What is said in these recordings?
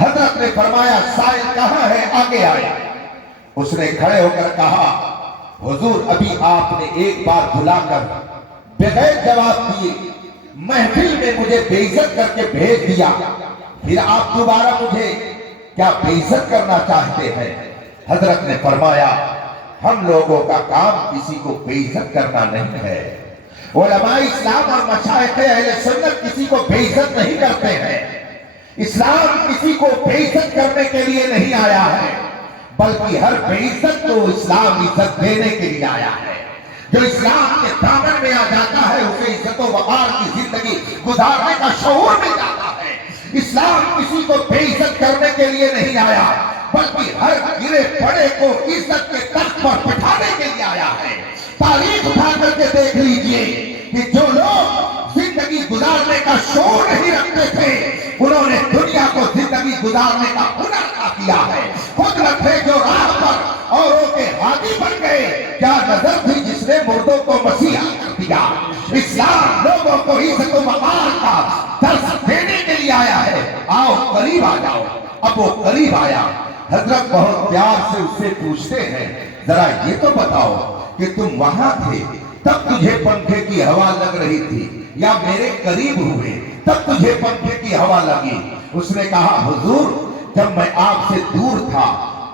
حضرت نے فرمایا سائل کہاں ہے، آگے آئے۔ اس نے کھڑے ہو کر کہا حضور ابھی آپ نے ایک بار بلا کر بغیر جواب دیے محفل میں مجھے بے عزت کر کے بھیج دیا، پھر آپ دوبارہ مجھے کیا بے عزت کرنا چاہتے ہیں؟ حضرت نے فرمایا ہم لوگوں کا کام کسی کو بے عزت کرنا نہیں ہے۔ علماء اسلام اور مشائخ اہل سنت کسی کو بے عزت نہیں کرتے ہیں۔ اسلام کسی کو بے عزت کرنے کے لیے نہیں آیا ہے، بلکہ ہر بے عزت کو اسلام عزت دینے کے لیے آیا ہے۔ جو اسلام کے دامن میں آ جاتا ہے اسے عزت و وقار کی زندگی گزارنے کا شعور مل جاتا ہے۔ اسلام کسی کو بے عزت کرنے کے لیے نہیں آیا، بلکہ ہر گرے پڑے کو عزت کے تخت پر بٹھانے کے لیے آیا ہے۔ تاریخ اٹھا کر کے دیکھ لیجئے کہ جو لوگ زندگی گزارنے کا شعور نہیں رکھتے تھے انہوں نے دنیا کو زندگی گزارنے کا ہنر عطا کیا ہے۔ خود رکھے جو راہ پر اوروں کے ہادی بن گئے، کیا نظر تھی جس نے مردوں کو مسیحا کر دیا۔ اسلام لوگوں کو عزت و وقار کا درس دینے کے لیے آیا ہے۔ آؤ قریب آ جاؤ۔ اب وہ قریب آیا، حضرت بہت پیار سے اس سے پوچھتے ہیں ذرا یہ تو بتاؤ کہ تم وہاں تھے تب تجھے پنکھے کی ہوا لگ رہی تھی یا میرے قریب ہوئے تب تجھے پنکھے کی ہوا لگی؟ اس نے کہا حضور جب میں آپ سے دور تھا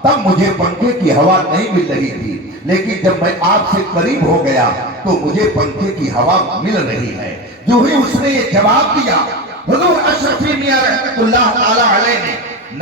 تب مجھے پنکھے کی ہوا نہیں مل رہی تھی، لیکن جب میں آپ سے قریب ہو گیا تو مجھے پنکھے کی ہوا مل رہی ہے۔ جو ہی اس نے یہ جواب دیا، حضور اشرفی میاں رحمت اللہ تعالی علیہ نے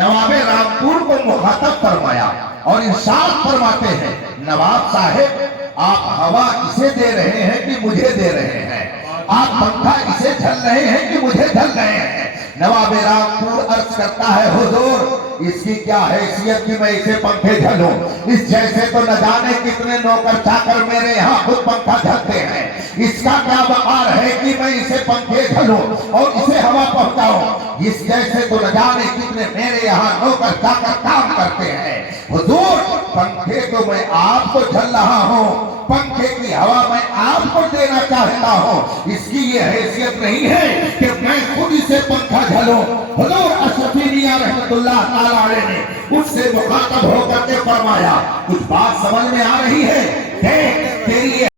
نواب رامپور کو مخاطب فرمایا اور ارشاد فرماتے ہیں نواب صاحب آپ ہوا اسے دے رہے ہیں کہ مجھے دے رہے ہیں؟ آپ پنکھا اسے جھل رہے ہیں کہ مجھے جھل رہے ہیں؟ نواب رامپور عرض کرتا ہے حضور اس کی کیا حیثیت کہ میں اسے پنکھے جھلوں؟ اس جیسے تو نہ جانے کتنے نوکر چاکر میرے یہاں خود پنکھا جھلتے ہیں، اس کا کیا وقار ہے کہ میں اسے پنکھے جھلوں اور اسے ہوا پہنچاؤں؟ اس جیسے تو نہ جانے کتنے میرے یہاں نوکر چاکر کام کرتے ہیں۔ حضور پنکھے تو میں آپ کو جھل رہا ہوں، پنکھے کی ہوا میں آپ کو دینا چاہتا ہوں، اس کی یہ حیثیت نہیں ہے کہ میں خود اسے پنکھا جھلوں۔ حضور اشرفی میاں رحمت اللہ تعالی علیہ نے اس سے مخاطب ہو کر کے فرمایا کچھ بات سمجھ میں آ رہی ہے؟ دیکھ تیری